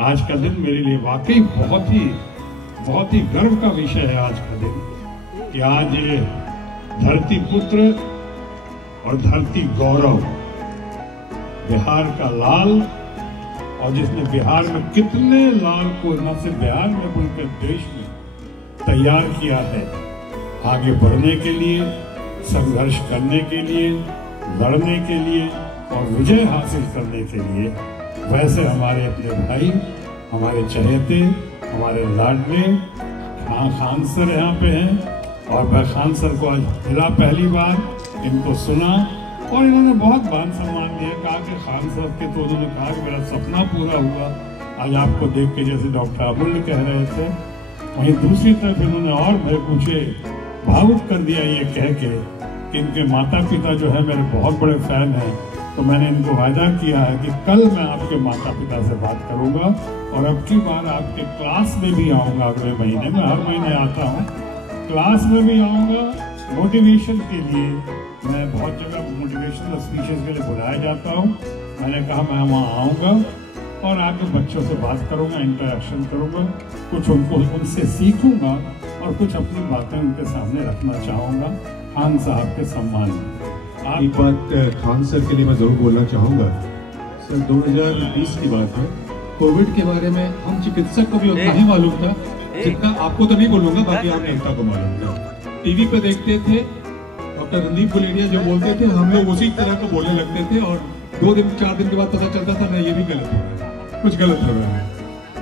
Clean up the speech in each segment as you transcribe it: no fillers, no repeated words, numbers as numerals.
आज का दिन मेरे लिए वाकई बहुत ही गर्व का विषय है आज का दिन, कि आज ये धरती पुत्र और धरती गौरव, बिहार का लाल, और जिसने बिहार में कितने लाल को न सिर्फ बिहार में बल्कि देश में तैयार किया है आगे बढ़ने के लिए, संघर्ष करने के लिए, लड़ने के लिए और विजय हासिल करने के लिए। वैसे हमारे अपने भाई, हमारे चहेते, हमारे लाडले खान सर यहाँ पे हैं, और मैं खान सर को आज मिला पहली बार, इनको सुना और इन्होंने बहुत मान सम्मान दिया। कहा कि खान साहब के, तो उन्होंने कहा कि मेरा सपना पूरा हुआ आज आपको देख के, जैसे डॉक्टर अमूल्य कह रहे थे। वहीं दूसरी तरफ इन्होंने और मेरे पूछे भावुक कर दिया ये कह के कि इनके माता पिता जो है मेरे बहुत बड़े फैन हैं। तो मैंने इनको वायदा किया है कि कल मैं आपके माता पिता से बात करूंगा और अब की बार आपके क्लास में भी आऊंगा। अगले महीने में, हर महीने आता हूँ, क्लास में भी आऊंगा मोटिवेशन के लिए। मैं बहुत जगह मोटिवेशनल स्पीचेस के लिए बुलाया जाता हूँ। मैंने कहा मैं वहाँ आऊँगा और आके बच्चों से बात करूँगा, इंटरेक्शन करूँगा, कुछ उनसे सीखूंगा और कुछ अपनी बातें उनके सामने रखना चाहूँगा खान साहब के सम्मान में। एक बात खान सर के लिए मैं जरूर बोलना चाहूँगा। सर 2020 की बात है, कोविड के बारे में हम चिकित्सक को भी उतना ही मालूम था जितना आपको तो नहीं बोलूंगा, बाकी आप जनता को मालूम था। टीवी पे देखते थे डॉक्टर रणदीप गुलेरिया जो बोलते थे, हम लोग उसी तरह को बोलने लगते थे और 2 दिन 4 दिन के बाद पता चलता था नहीं ये भी गलत हो रहा है, कुछ गलत हो रहा है।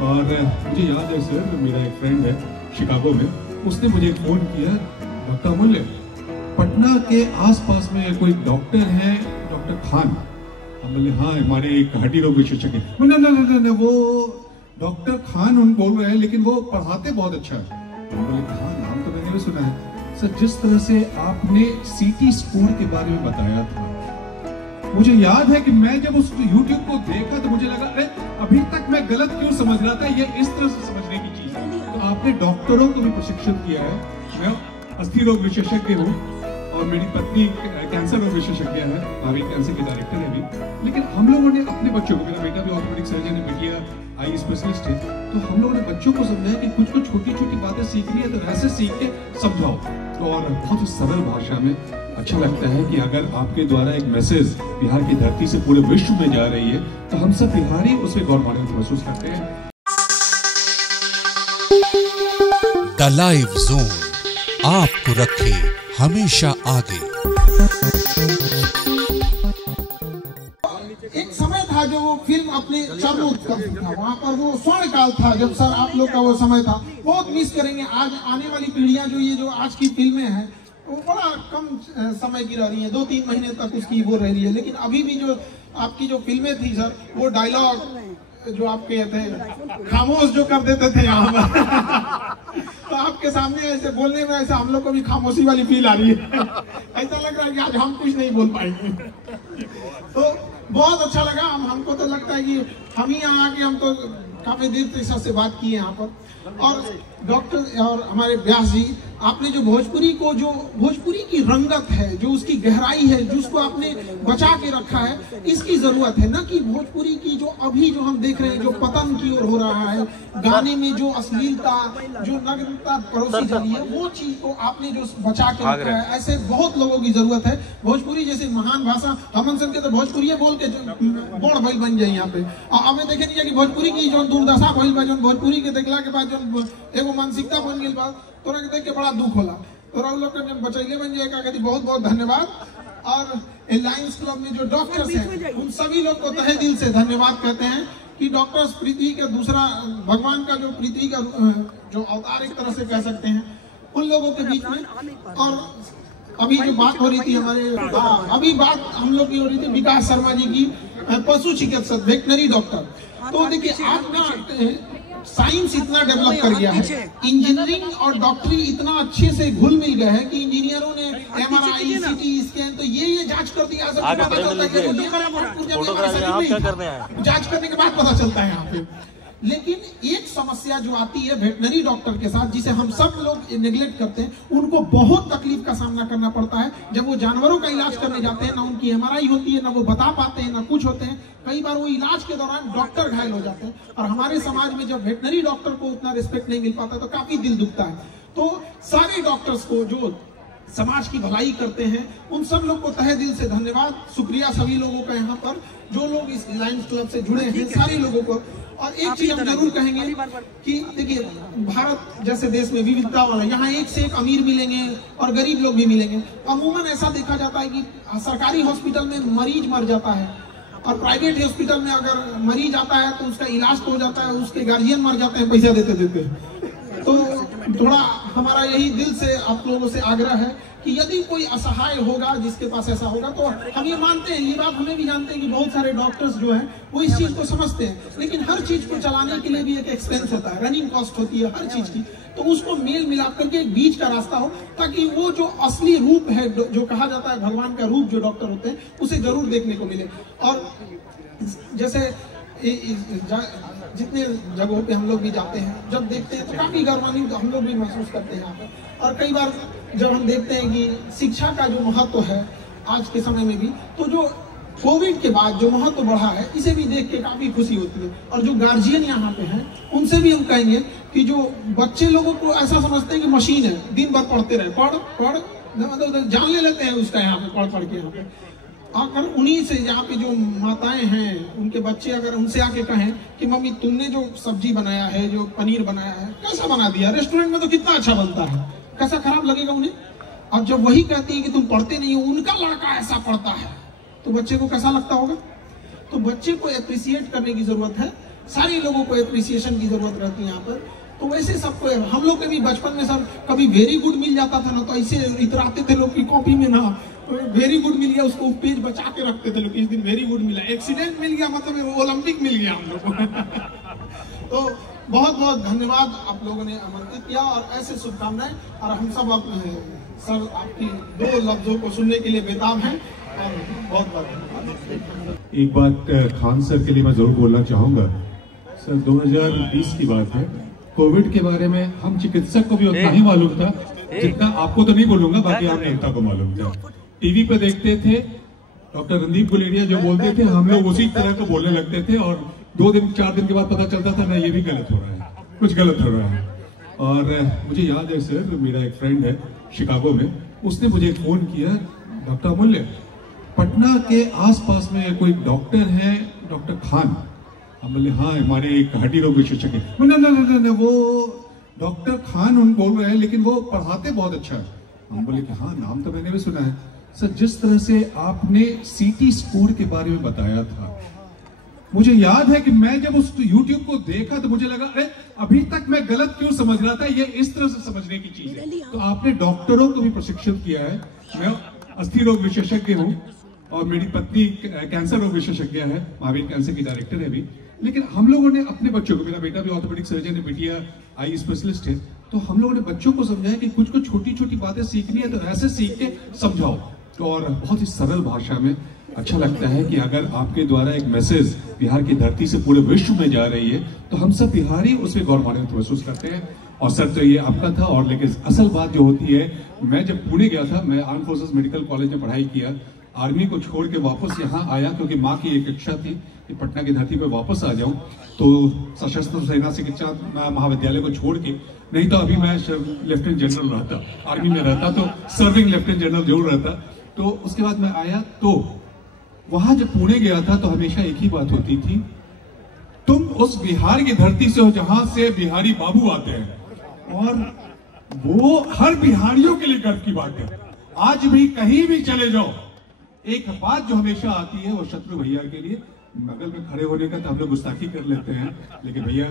और मुझे याद है सर, मेरा एक फ्रेंड है शिकागो में, उसने मुझे फोन किया, डॉक्टर अमूल्य पटना के आसपास में कोई डॉक्टर है, डॉक्टर खान? हम बोले हाँ, हमारे एक हड्डी रोग विशेषज्ञ। ना वो डॉक्टर खान उन बोल रहे हैं, लेकिन वो पढ़ाते बहुत अच्छा है। हम बोले हाँ, नाम तो मैंने भी सुना है। सर जिस तरह से आपने सीटी स्कोर के बारे में बताया था, मुझे याद है कि मैं जब उस YouTube को देखा तो मुझे लगा अरे अभी तक मैं गलत क्यों समझ रहा था, ये इस तरह से समझने की चीज है। तो आपने डॉक्टरों को भी प्रशिक्षण किया है। मैं अस्थि रोग विशेषज्ञ हूँ और मेरी पत्नी कैंसर रोग विशेषज्ञ है, भाभी कैंसर के डायरेक्टर है भी। लेकिन हम लोगों ने अपने बच्चों को, मेरा बेटा भी ऑर्थोपेडिक सर्जन है, बिटिया आई स्पेशलिस्ट है, तो हम लोगों ने बच्चों को समझाया कि कुछ छोटी छोटी बातें सीखनी है तो ऐसे सीख के समझाओ। तो और बहुत ही सरल भाषा में अच्छा लगता है कि अगर आपके द्वारा एक मैसेज बिहार की धरती से पूरे विश्व में जा रही है तो हम सब बिहारी उससे गौरवान्वित महसूस करते हैं। द लाइव जोन आपको रखे हमेशा आगे। एक समय था जो वो फिल्म अपने चरमोत्कर्ष था, वहाँ पर वो स्वर्ण काल था जब सर आप लोग का वो समय था। बहुत मिस करेंगे। आज आने वाली पीढ़ियां जो ये जो आज की फिल्में हैं वो बड़ा कम समय की रह रही है, 2-3 महीने तक उसकी वो रह रही है। लेकिन अभी भी जो आपकी जो फिल्में थी सर, वो डायलॉग जो आप कहते हैं खामोश जो कर देते थे यहाँ पर तो आपके सामने ऐसे बोलने में ऐसा हम लोग को भी खामोशी वाली फील आ रही है। ऐसा लग रहा है कि आज हम कुछ नहीं बोल पाएंगे। तो बहुत अच्छा लगा। हमको तो लगता है कि हम ही यहाँ आके हम तो काफी देर तक सबसे बात की है यहाँ पर। और डॉक्टर और हमारे व्यास जी, आपने जो भोजपुरी को, जो भोजपुरी की रंगत है, जो उसकी गहराई है, जो उसको आपने बचा के रखा है, इसकी जरूरत है। न कि भोजपुरी की जो अभी जो हम देख रहे हैं जो पतन की ओर हो रहा है, गाने में जो अश्लीलता, जो नग्नता परोसी जा रही है, वो चीज को आपने जो बचा के रखा है। ऐसे बहुत लोगों की जरूरत है। भोजपुरी जैसे महान भाषा, हमन सन के तो भोजपुरी बोल के बड़ भइल बन जाए यहाँ पे। हमें देखे नहीं कि भोजपुरी की जो दुर्दशा भइल बा, जो भोजपुरी के देखला के बाद जो एगो मानसिकता बन गई बा, तोरा के देख के बड़ा दुख होला। तोरा लोग के बचैले बन जाए का कहती बहुत बहुत धन्यवाद। और लायंस क्लब में जो डॉक्टर्स हैं उन सभी लोग को तहे दिल से धन्यवाद कहते हैं कि डॉक्टर्स पृथ्वी का दूसरा भगवान का जो पृथ्वी का जो अवतार एक तरह से कह सकते हैं, उन लोगों के बीच में। और अभी जो बात हो रही थी हमारे, अभी बात हम लोग की हो रही थी विकास शर्मा जी की, पशु चिकित्सक, वेटनरी डॉक्टर। तो देखिए आज ना साइंस इतना डेवलप कर गया है, इंजीनियरिंग और डॉक्टरी इतना अच्छे से घुल मिल गए हैं कि इंजीनियरों ने MRI, CT स्कैन तो ये जांच कर दिया। जांच करने के बाद पता चलता है यहाँ पे। लेकिन एक समस्या जो आती है वेटनरी डॉक्टर के साथ, जिसे हम सब लोग नेग्लेक्ट करते हैं, उनको बहुत तकलीफ का सामना करना पड़ता है जब वो जानवरों का इलाज करने जाते हैं। ना उनकी MRI होती है, ना वो बता पाते हैं, ना कुछ होते हैं। कई बार वो इलाज के दौरान डॉक्टर घायल हो जाते हैं, और हमारे समाज में जब वेटनरी डॉक्टर को उतना रिस्पेक्ट नहीं मिल पाता तो काफी दिल दुखता है। तो सारे डॉक्टर्स को जो समाज की भलाई करते हैं, उन सब लोग को तहे दिल से धन्यवाद, शुक्रिया सभी लोगों का, यहाँ पर जो लोग इस लायंस क्लब से जुड़े हैं सारे लोगों को। और एक चीज हम जरूर कहेंगे कि देखिए, भारत जैसे देश में विविधता वाला, यहाँ एक से एक अमीर मिलेंगे और गरीब लोग भी मिलेंगे। अमूमन ऐसा देखा जाता है कि सरकारी हॉस्पिटल में मरीज मर जाता है, और प्राइवेट हॉस्पिटल में अगर मरीज आता है तो उसका इलाज तो हो जाता है, उसके गार्जियन मर जाते हैं पैसा देते देते। तो थोड़ा हमारा यही दिल से आप लोगों से आग्रह है कि यदि कोई असहाय होगा, जिसके पास ऐसा होगा, तो हम ये मानते हैं, ये बात हमें भी जानते हैं कि बहुत सारे डॉक्टर्स जो हैं वो इस चीज को समझते हैं, लेकिन हर चीज को चलाने के लिए भी एक एक्सपेंस होता है, रनिंग कॉस्ट होती है हर चीज की। तो उसको मेल मिलाप करके एक बीच का रास्ता हो, ताकि वो जो असली रूप है, जो कहा जाता है भगवान का रूप जो डॉक्टर होते हैं, उसे जरूर देखने को मिले। और जैसे जितने जगहों पे हम लोग भी जाते हैं, जब देखते हैं तो काफी गर्वान्वित हम लोग भी महसूस करते हैं यहाँ पे। और कई बार जब हम देखते हैं कि शिक्षा का जो महत्व है आज के समय में भी, तो जो कोविड के बाद जो महत्व बढ़ा है, इसे भी देख के काफी खुशी होती है। और जो गार्जियन यहाँ पे हैं, उनसे भी हम कहेंगे कि जो बच्चे लोगों को ऐसा समझते हैं कि मशीन है, दिन भर पढ़ते रहे, पढ़ मतलब जान ले लेते हैं उसका, यहाँ पे पढ़ के यहाँ पे। अगर उन्हीं से, यहाँ पे जो माताएं हैं, उनके बच्चे अगर उनसे आके कहें कि मम्मी तुमने जो सब्जी बनाया है, जो पनीर बनाया है, कैसा बना दिया, रेस्टोरेंट में तो कितना अच्छा बनता है, कैसा खराब लगेगा उन्हें। और जब वही कहती है कि तुम पढ़ते नहीं हो, उनका लड़का ऐसा पढ़ता है, तो बच्चे को कैसा लगता होगा। तो बच्चे को एप्रिसिएट करने की जरूरत है, सारे लोगों को एप्रिसिएशन की जरूरत रहती है यहाँ पर। तो वैसे सबको, हम लोग के भी बचपन में सर कभी वेरी गुड मिल जाता था ना, तो ऐसे इतराते थे लोग की कॉपी में ना, वेरी गुड मिल गया, उसको पेज बचा के रखते थे लोग, इस दिन वेरी गुड मिला, एक्सीडेंट मिल गया मतलब ओलंपिक मिल गया हम लोग को। तो बहुत बहुत धन्यवाद, आप लोगों ने आमंत्रित किया, और ऐसे शुभकामनाएं। और हम सब सर आपकी 2 लफ्जों को सुनने के लिए बेताब हैं, और बहुत बहुत धन्यवाद। एक बात खान सर के लिए मैं जरूर बोलना चाहूंगा। सर 2020 की बात है, कोविड के बारे में हम चिकित्सक को भी उतना ही मालूम था जितना आपको तो नहीं बोलूंगा, बाकी आप जनता को मालूम था। टीवी पे देखते थे, डॉक्टर रणदीप गुलेरिया जो बोलते थे, हम लोग उसी तरह को बोलने लगते थे, और 2 दिन 4 दिन के बाद पता चलता था ना, ये भी गलत हो रहा है, कुछ गलत हो रहा है। और मुझे याद है सर, मेरा एक फ्रेंड है शिकागो में, उसने मुझे फोन किया, डॉक्टर अमूल्य, पटना के आसपास में कोई डॉक्टर है, डॉक्टर खान। हम बोले हाँ, हमारे एक हड्डी रोग विशेषज्ञ। ना वो डॉक्टर खान उन बोल रहे हैं, लेकिन वो पढ़ाते बहुत अच्छा है। हम बोले कि हाँ, नाम तो मैंने भी सुना है। सर जिस तरह से आपने सीटी स्कोर के बारे में बताया था, मुझे याद है कि मैं जब उस YouTube को देखा तो मुझे लगा, अरे अभी तक मैं गलत क्यों समझ रहा था, ये इस तरह से समझने की चीज है। तो आपने डॉक्टरों को भी प्रशिक्षित किया है। मैं अस्थि रोग विशेषज्ञ हूँ, और मेरी पत्नी कैंसर रोग विशेषज्ञ है, महावीर कैंसर की डायरेक्टर है भी। लेकिन हम लोगों ने अपने बच्चों को, मेरा बेटा भी ऑर्थोपेडिक सर्जन है, बिटिया आई स्पेशलिस्ट है, तो हम लोगों ने बच्चों को समझाया कि कुछ कुछ छोटी छोटी बातें सीखनी है तो ऐसे सीख के समझाओ। तो और बहुत ही सरल भाषा में अच्छा लगता है कि अगर आपके द्वारा एक मैसेज बिहार की धरती से पूरे विश्व में जा रही है, तो हम सब बिहारी उसमें गौरवान्वित महसूस करते हैं। और सर तो ये आपका था। और लेकिन असल बात जो होती है, मैं जब पुणे गया था, मैं आर्म फोर्सेस मेडिकल कॉलेज में पढ़ाई किया, आर्मी को छोड़ के वापस यहाँ आया क्योंकि माँ की एक इच्छा थी कि पटना की धरती पे वापस आ जाऊं। तो सशस्त्र सेना चिकित्सा महाविद्यालय को छोड़ के, नहीं तो अभी मैं लेफ्टिनेंट जनरल रहता, आर्मी में रहता तो सर्विंग लेफ्टिनेंट जनरल जरूर रहता। तो उसके बाद मैं आया, तो वहां जब पुणे गया था तो हमेशा एक ही बात होती थी, तुम उस बिहार की धरती से हो जहां से बिहारी बाबू आते हैं, और वो हर बिहारियों के लिए गर्व की बात है। आज भी कहीं भी चले जाओ, एक बात जो हमेशा आती है वो शत्रु भैया के लिए बगल में खड़े होने का तो हम लोग गुस्ताखी कर लेते हैं, लेकिन भैया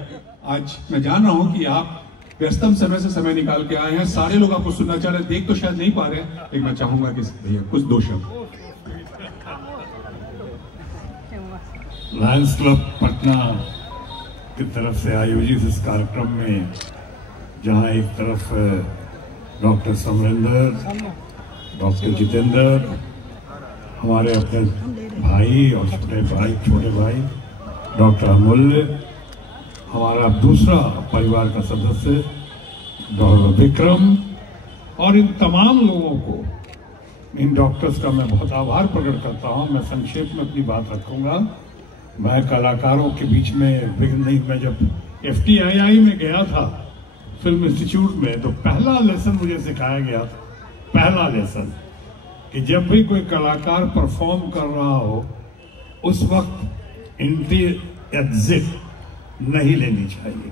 आज मैं जान रहा हूं कि आप व्यस्तम समय से समय निकाल के आए हैं, सारे लोग आपको सुनना चाह रहे हैं, देख तो शायद नहीं पा रहे हैं, लेकिन मैं चाहूंगा कि भैया कुछ 2 शब्द। लायंस क्लब पटना की तरफ से आयोजित इस कार्यक्रम में, जहां एक तरफ डॉक्टर समरेंद्र, डॉक्टर जितेंद्र, हमारे अपने भाई और छोटे भाई डॉक्टर अमूल्य, हमारा दूसरा परिवार का सदस्य डॉक्टर विक्रम और इन तमाम लोगों को, इन डॉक्टर्स का मैं बहुत आभार प्रकट करता हूं। मैं संक्षेप में अपनी बात रखूंगा। मैं कलाकारों के बीच में विघ्न नहीं। मैं जब FTII में गया था फिल्म इंस्टीट्यूट में, तो पहला लेसन मुझे सिखाया गया था, पहला लेसन, कि जब भी कोई कलाकार परफॉर्म कर रहा हो उस वक्त एंट्री एग्जिट नहीं लेनी चाहिए,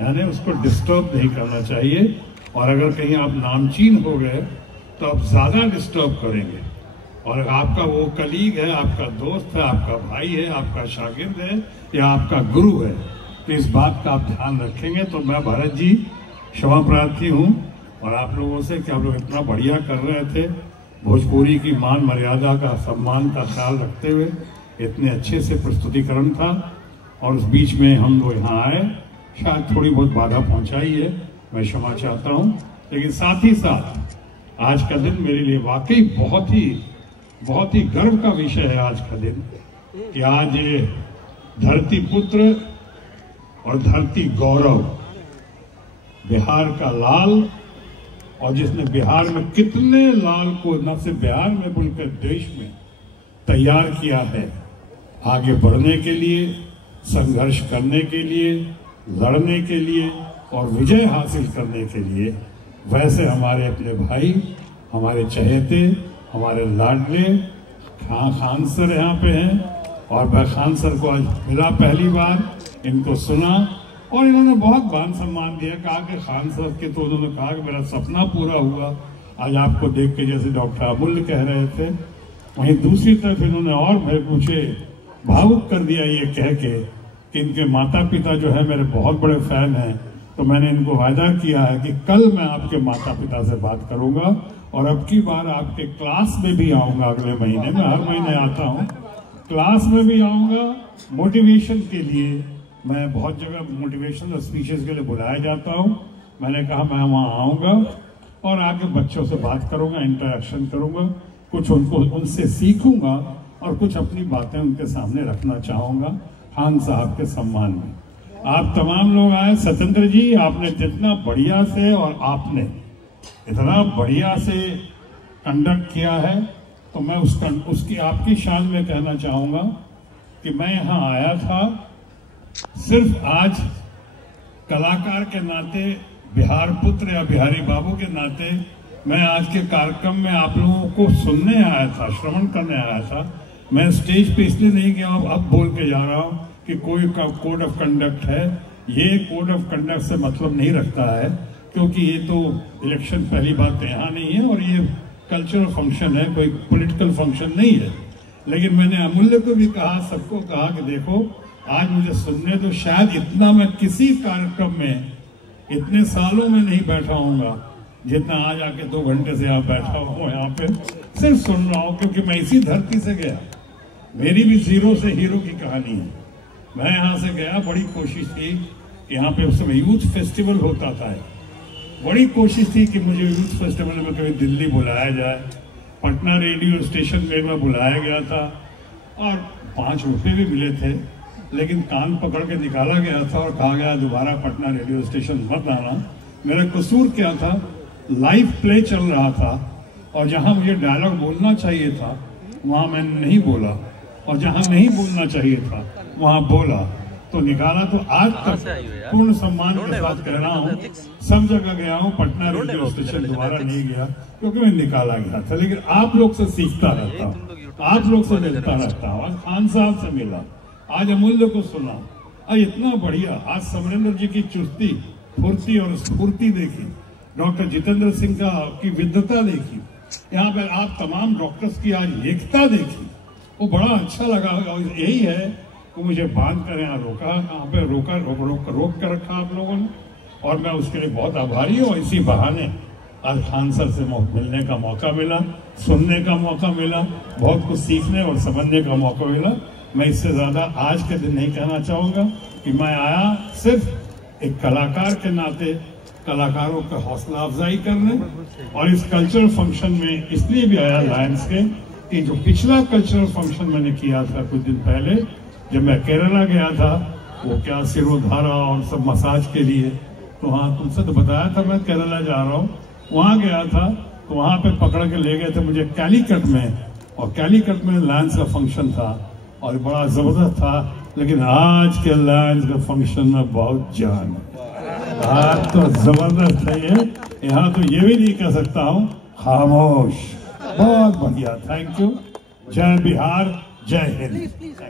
यानी उसको डिस्टर्ब नहीं करना चाहिए। और अगर कहीं आप नामचीन हो गए तो आप ज्यादा डिस्टर्ब करेंगे। और आपका वो कलीग है, आपका दोस्त है, आपका भाई है, आपका शागिर्द है या आपका गुरु है, तो इस बात का आप ध्यान रखेंगे। तो मैं भरत जी क्षमा प्रार्थी हूँ और आप लोगों से कि आप लोग इतना बढ़िया कर रहे थे, भोजपुरी की मान मर्यादा का, सम्मान का ख्याल रखते हुए इतने अच्छे से प्रस्तुतिकरण था। और उस बीच में हम लोग यहाँ आए, शायद थोड़ी बहुत बाधा पहुंचाई है, मैं क्षमा चाहता हूँ। लेकिन साथ ही साथ आज का दिन मेरे लिए वाकई बहुत ही गर्व का विषय है। आज का दिन कि आज धरती पुत्र और धरती गौरव, बिहार का लाल, और जिसने बिहार में कितने लाल को न सिर्फ बिहार में बल्कि देश में तैयार किया है आगे बढ़ने के लिए, संघर्ष करने के लिए, लड़ने के लिए और विजय हासिल करने के लिए। वैसे हमारे अपने भाई, हमारे चहेते, हमारे लाडले खान सर यहाँ पे हैं और मैं खान सर को आज मिला पहली बार, इनको सुना और इन्होंने बहुत मान सम्मान दिया। कहा कि खान सर के, तो उन्होंने कहा कि मेरा सपना पूरा हुआ आज आपको देख के, जैसे डॉक्टर अमूल्य कह रहे थे। वहीं दूसरी तरफ इन्होंने और मुझे भावुक कर दिया ये कह के कि इनके माता पिता जो है मेरे बहुत बड़े फैन हैं। तो मैंने इनको वायदा किया है कि कल मैं आपके माता पिता से बात करूंगा और अब की बार आपके क्लास में भी आऊंगा। अगले महीने में, हर महीने आता हूं, क्लास में भी आऊंगा मोटिवेशन के लिए। मैं बहुत जगह मोटिवेशनल स्पीचेस के लिए बुलाया जाता हूं। मैंने कहा मैं वहां आऊंगा और आके बच्चों से बात करूंगा, इंटरेक्शन करूंगा, कुछ उनसे सीखूंगा और कुछ अपनी बातें उनके सामने रखना चाहूंगा खान साहब के सम्मान में। आप तमाम लोग आए। सत्येंद्र जी, आपने जितना बढ़िया से और आपने इतना बढ़िया से कंडक्ट किया है, तो मैं उसकी आपकी शान में कहना चाहूंगा कि मैं यहाँ आया था सिर्फ आज कलाकार के नाते, बिहार पुत्र या बिहारी बाबू के नाते मैं आज के कार्यक्रम में आप लोगों को सुनने आया था, श्रवण करने आया था। मैं स्टेज पे इसलिए नहीं गया, अब बोल के जा रहा हूँ कि कोई कोड ऑफ कंडक्ट है। ये कोड ऑफ कंडक्ट से मतलब नहीं रखता है, क्योंकि ये तो इलेक्शन पहली बात यहाँ नहीं है और ये कल्चरल फंक्शन है, कोई पॉलिटिकल फंक्शन नहीं है। लेकिन मैंने अमूल्य को भी कहा, सबको कहा कि देखो आज मुझे सुनने तो, शायद इतना मैं किसी कार्यक्रम में इतने सालों में नहीं बैठा हूँगा जितना आज आके 2 घंटे से आप बैठा हूँ यहाँ पे सिर्फ सुन रहा हूँ, क्योंकि मैं इसी धरती से गया। मेरी भी जीरो से हीरो की कहानी है। मैं यहाँ से गया, बड़ी कोशिश थी, यहाँ पे उस समय यूथ फेस्टिवल होता था, बड़ी कोशिश थी कि मुझे यूथ फेस्टिवल में कभी दिल्ली बुलाया जाए। पटना रेडियो स्टेशन में मैं बुलाया गया था और 5 रुपये भी मिले थे, लेकिन कान पकड़ के निकाला गया था और कहा गया दोबारा पटना रेडियो स्टेशन मत आना। मेरा कसूर क्या था, लाइव प्ले चल रहा था और जहां मुझे डायलॉग बोलना चाहिए था वहां मैंने नहीं बोला, और जहां नहीं बोलना चाहिए था वहां बोला, तो निकाला। तो आज तक पूर्ण सम्मान के साथ कह रहा हूँ, सब जगह गया हूँ, पटना रेडियो स्टेशन दोबारा नहीं गया क्योंकि मैं निकाला गया था। लेकिन आप लोग से सीखता रहता हूँ, आप लोग से मिलता रहता हूँ। आज खान साहब से मिला, आज अमूल्य को सुना, आज इतना बढ़िया, आज समरेंद्र जी की चुस्ती, फुर्ती और स्फूर्ति देखी, डॉक्टर जितेंद्र सिंह का की विद्वता देखी, यहाँ पर आप तमाम डॉक्टर्स की आज एकता देखी, वो बड़ा अच्छा लगा। और यही है कि मुझे बांध कर यहाँ रोका, यहाँ पे रोक कर रखा आप लोगों ने, और मैं उसके लिए बहुत आभारी हूँ। इसी बहाने आज खान सर से मिलने का मौका मिला, सुनने का मौका मिला, बहुत कुछ सीखने और समझने का मौका मिला। मैं इससे ज्यादा आज के दिन नहीं कहना चाहूंगा कि मैं आया सिर्फ एक कलाकार के नाते कलाकारों का हौसला अफजाई करने, और इस कल्चरल फंक्शन में इसलिए भी आया लायंस के कि जो पिछला कल्चरल फंक्शन मैंने किया था कुछ दिन पहले, जब मैं केरला गया था वो क्या सिरोधारा और सब मसाज के लिए। तो हाँ, तुमसे तो बताया था मैं केरला जा रहा हूँ, वहाँ गया था तो वहाँ पे पकड़ के ले गए थे मुझे कैलीकट में, और कैलीकट में लायंस का फंक्शन था और बड़ा जबरदस्त था। लेकिन आज के लायंस का फंक्शन में बहुत जान है, आज तो जबरदस्त है ये, यहाँ तो ये भी नहीं कह सकता हूँ खामोश। बहुत बढ़िया, थैंक यू। जय बिहार, जय हिंद।